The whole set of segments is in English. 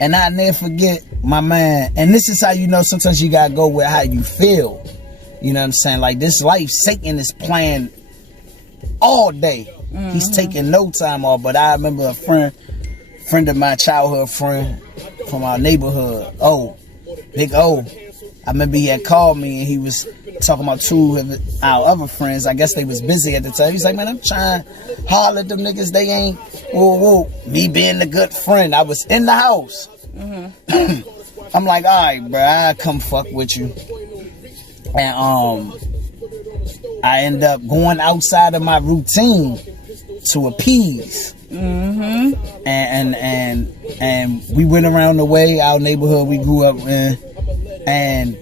And I never forget my man. And this is how you know sometimes you gotta go with how you feel. You know what I'm saying? Like this life, Satan is playing all day. He's taking no time off. But I remember a friend of my childhood friend from our neighborhood, Big O. I remember he had called me and he was talking about two of our other friends. I guess they was busy at the time. He's like, man, I'm trying to holler at them niggas. They ain't, whoa. Me being the good friend, I was in the house. I'm like, all right, bro, I'll come fuck with you. And I end up going outside of my routine to Appease. And we went around the way, our neighborhood we grew up in, and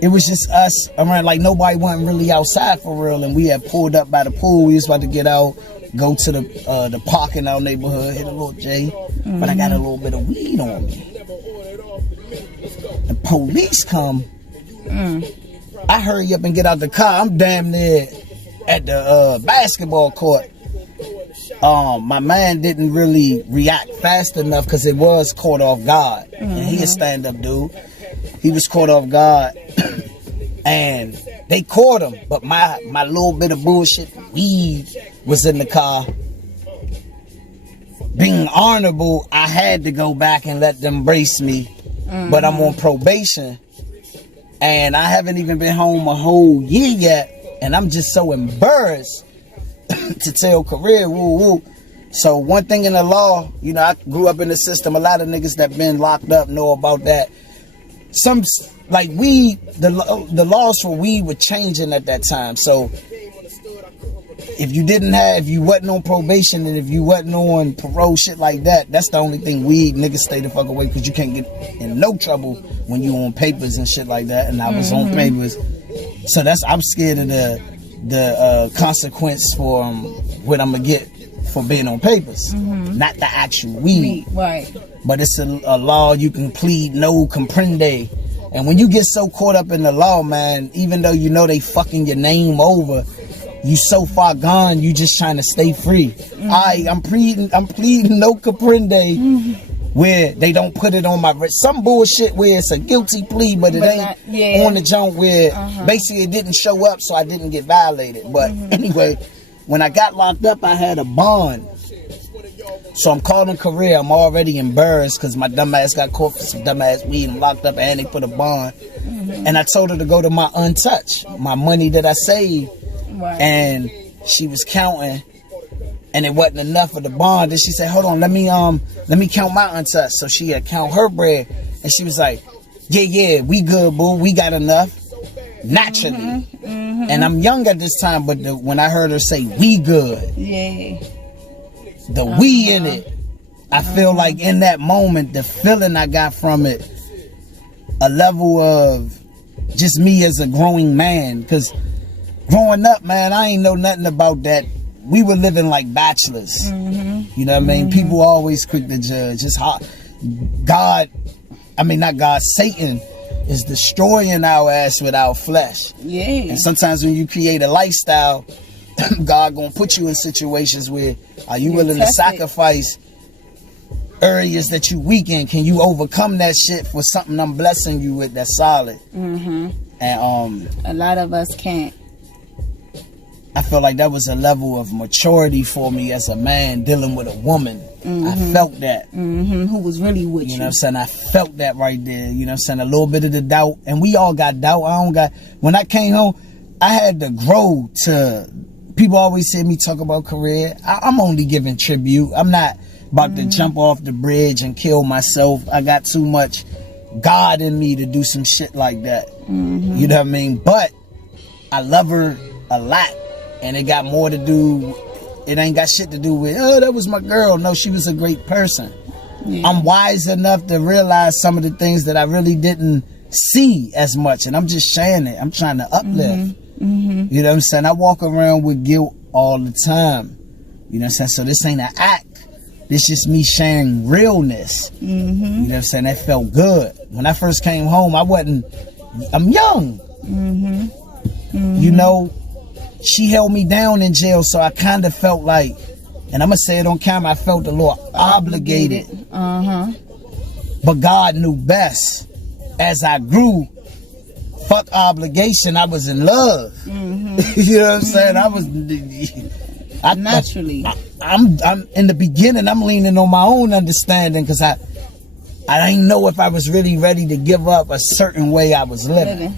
it was just us around, like nobody wasn't really outside for real. And we had pulled up by the pool. We was about to get out, go to the park in our neighborhood, hit a little J, but I got a little bit of weed on me. The police come. I hurry up and get out the car. I'm damn near at the basketball court. My man didn't really react fast enough because it was caught off guard. And he a stand-up dude. He was caught off guard. And they caught him. But my little bit of bullshit weed was in the car. Being honorable, I had to go back and let them brace me. But I'm on probation. And I haven't even been home a whole year yet. And I'm just so embarrassed to tell career, woo. So one thing in the law, you know, I grew up in the system. A lot of niggas that been locked up know about that. Some, like weed, the laws for weed were changing at that time. So if you wasn't on probation and if you wasn't on parole, shit like that, that's the only thing weed, niggas stay the fuck away because you can't get in no trouble when you on papers and shit like that. And I was on papers. So I'm scared of the consequence for what I'm gonna get for being on papers, not the actual weed. Right. But it's a law you can plead no comprende. And when you get so caught up in the law, man, even though you know they fucking your name over, you so far gone, you just trying to stay free. I'm pleading no comprende. Where they don't put it on my wrist. Some bullshit where it's a guilty plea, but it ain't on the junk where basically it didn't show up, so I didn't get violated. But anyway, when I got locked up, I had a bond. So I'm calling career. I'm already embarrassed because my dumb ass got caught for some dumb ass weed. I'm locked up and they put a bond. And I told her to go to my untouched, my money that I saved. Right. And she was counting. And it wasn't enough for the bond. And she said, hold on, let me count my untouched. So she had count her bread. And she was like, yeah, we good, boo. We got enough. Naturally. And I'm young at this time, but when I heard her say, we good. Yeah. The we in it. I feel like in that moment, the feeling I got from it, a level of just me as a growing man. Because growing up, man, I ain't know nothing about that. We were living like bachelors. You know what I mean? People always quick to judge. It's hot. Satan is destroying our ass with our flesh. Yeah. And sometimes when you create a lifestyle, God gonna put you in situations where are you willing to sacrifice areas that you weak in? Can you overcome that shit for something I'm blessing you with that's solid? And a lot of us can't. I feel like that was a level of maturity for me as a man dealing with a woman. I felt that. Who was really with you. You know what I'm saying? I felt that right there. You know what I'm saying? A little bit of the doubt. And we all got doubt. When I came home, I had to grow to... People always hear me talk about career. I'm only giving tribute. I'm not about to jump off the bridge and kill myself. I got too much God in me to do some shit like that. You know what I mean? But I love her a lot. And it got more to do, it ain't got shit to do with, oh, that was my girl. No, she was a great person. Yeah. I'm wise enough to realize some of the things that I really didn't see as much. And I'm just sharing it. I'm trying to uplift. You know what I'm saying? I walk around with guilt all the time. You know what I'm saying? So this ain't an act. This just me sharing realness. You know what I'm saying? That felt good. When I first came home, I'm young. You know, she held me down in jail, so I kind of felt like, and I'm going to say it on camera, I felt a little obligated. but God knew best. As I grew, fuck obligation, I was in love. You know what I'm saying? I was naturally. I'm in the beginning, I'm leaning on my own understanding, because I didn't know if I was really ready to give up a certain way I was living.